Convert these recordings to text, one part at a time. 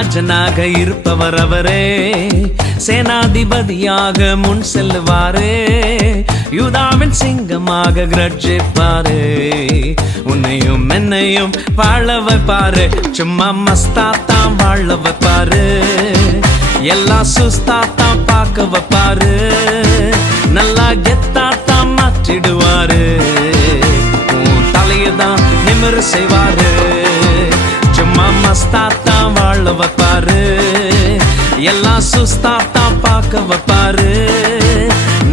ராஜனாக இருப்பவர் அவரே, சேனாதிபதியாக முன் செல்லுவாரே, யூதாவின் சிங்கமாக கிரட்சிப்பாரே, உன்னையும் என்னையும் வாழ வைப்பாரு, சும்மா மஸ்தாத்தான் வாழ வைப்பாரு, எல்லாம் சுஸ்தாத்தான் பார்க்க வைப்பாரு, நல்லா கெத்தாத்தான் மாற்றிடுவாரு, உன் தலையதான் நிமிர செய்வாரு, சும்மா மஸ்தாத்தான் வாழ வைப்பாரு, எல்லாம் சுஸ்தாத்தான் பார்க்க வைப்பாரு,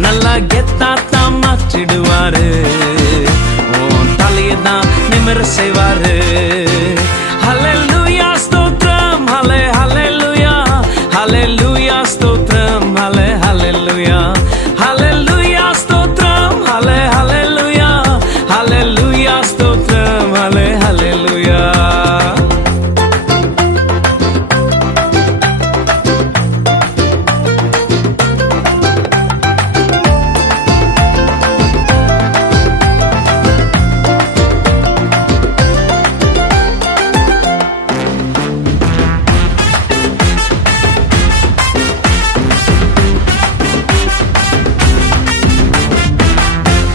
நல்லா கெத்தாத்தான் மாற்றிடுவாரு, உன் தலையதான் நிமிர செய்வாரு. ஹல்லேலூயா ஸ்தோத்திரம், ஹல்லே ஹல்லேலூயா, ஹல்லேலூயா ஸ்தோத்திரம், ஹல்லே ஹல்லேலூயா, ஹல்லேலூயா ஸ்தோத்திரம், ஹல்லே ஹல்லேலூயா, ஹல்லேலூயா ஸ்தோத்திரம், ஹல்லே ஹல்லேலூயா.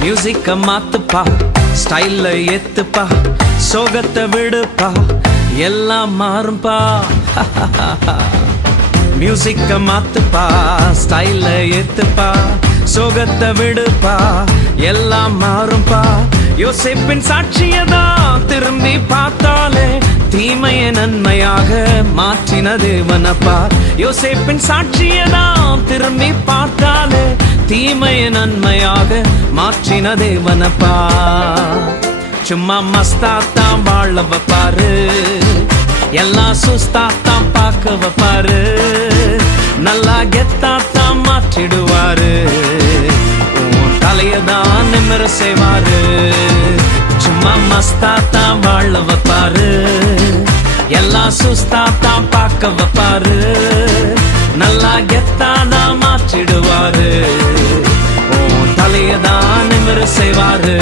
மியூசிக்க மாத்துப்பா, ஸ்டைல்ல ஏத்துப்பா, சோகத்தை விடுப்பா, எல்லாம் மாறும்பா. மியூசிக்க மாத்துப்பா, ஸ்டைல்ல ஏத்துப்பா, சோகத்தை விடுப்பா, எல்லாம் மாறும்பா. யோசேப்பின் சாட்சியதான் திரும்பி பார்த்தாலே தீமையை நன்மையாக மாற்றின தேவனப்பா. யோசேப்பின் சாட்சியதான் திரும்பி பார்த்தாலே தீமையை நன்மையாக மாற்றின தேவனப்பா. சும்மா மஸ்தாத்தான் வாழ வைப்பாரு, எல்லாம் சுஸ்தாத்தான் பார்க்க வைப்பாரு, நல்லா கெத்தாத்தான் மாற்றிடுவாரு, உன் தலையதான் நிமிர செய்வாரு. சும்மா மஸ்தாத்தான் வாழ வைப்பாரு, எல்லாம் சுஸ்தாத்தான் பார்க்க வைப்பாரு, நல்லா கெத்தாதான் மாற்றிடுவாரு, உன் தலையதான் நிமிர செய்வாரு.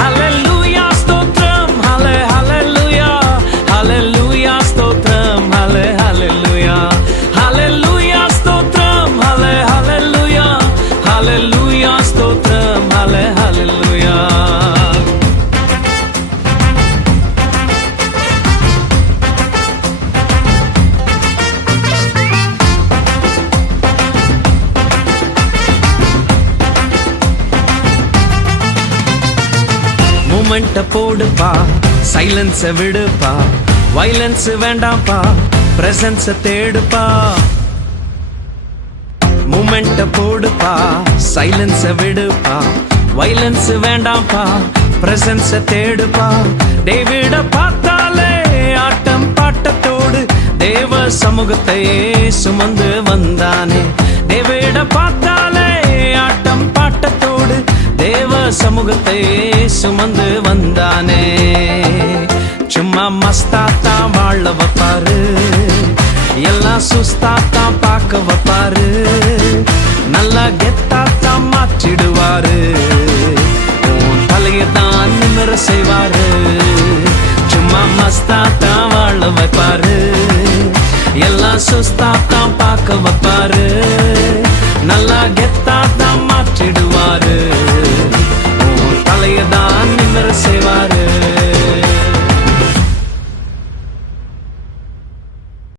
ஹல்லேலூயா ஸ்தோத்திரம், ஹல்லே ஹல்லேலூயா, ஹல்லேலூயா ஸ்தோத்திரம், ஹல்லே ஹல்லேலூயா, ஹல்லேலூயா ஸ்தோத்திரம், ஹல்லே ஹல்லேலூயா, ஹல்லேலூயா ஸ்தோத்திரம், ஹல்லே ஹல்லேலூயா. மூமெண்ட்ட போடுப்பா, சைலன்ஸ விடுப்பா, வைலன்ஸ் வேண்டாம்ப்பா, பிரசன்ஸ தேடுப்பா. மூமெண்ட்ட போடுப்பா, சைலன்ஸ விடுப்பா, வைலன்ஸ் வேண்டாம்ப்பா, பிரசன்ஸ தேடுப்பா. டேவிட பார்த்தாலே ஆட்டம் பாட்டத்தோடு தேவ சமூகத்தையே சுமந்து வந்தானே. டேவிட பார்த்தாலே ஆட்டம் பாட்டத்தோடு தேவ சமூகத்தையே சுமந்து வந்தானே. சும்மா மஸ்தாத்தான் வாழ வைப்பாரு, எல்லாம் சுஸ்தாத்தான் பார்க்க வைப்பாரு, நல்லா கெத்தாத்தான் மாற்றிடுவாரு, உன் தலையதான் நிமிர செய்வாரு. சும்மா மஸ்தாத்தான் வாழ வைப்பாரு, எல்லாம் சுஸ்தாத்தான் பார்க்க வைப்பாரு, நல்லா கெத்தாத்தான் மாற்றிடுவாரு, தலையதான் நிமிர செய்வாரு.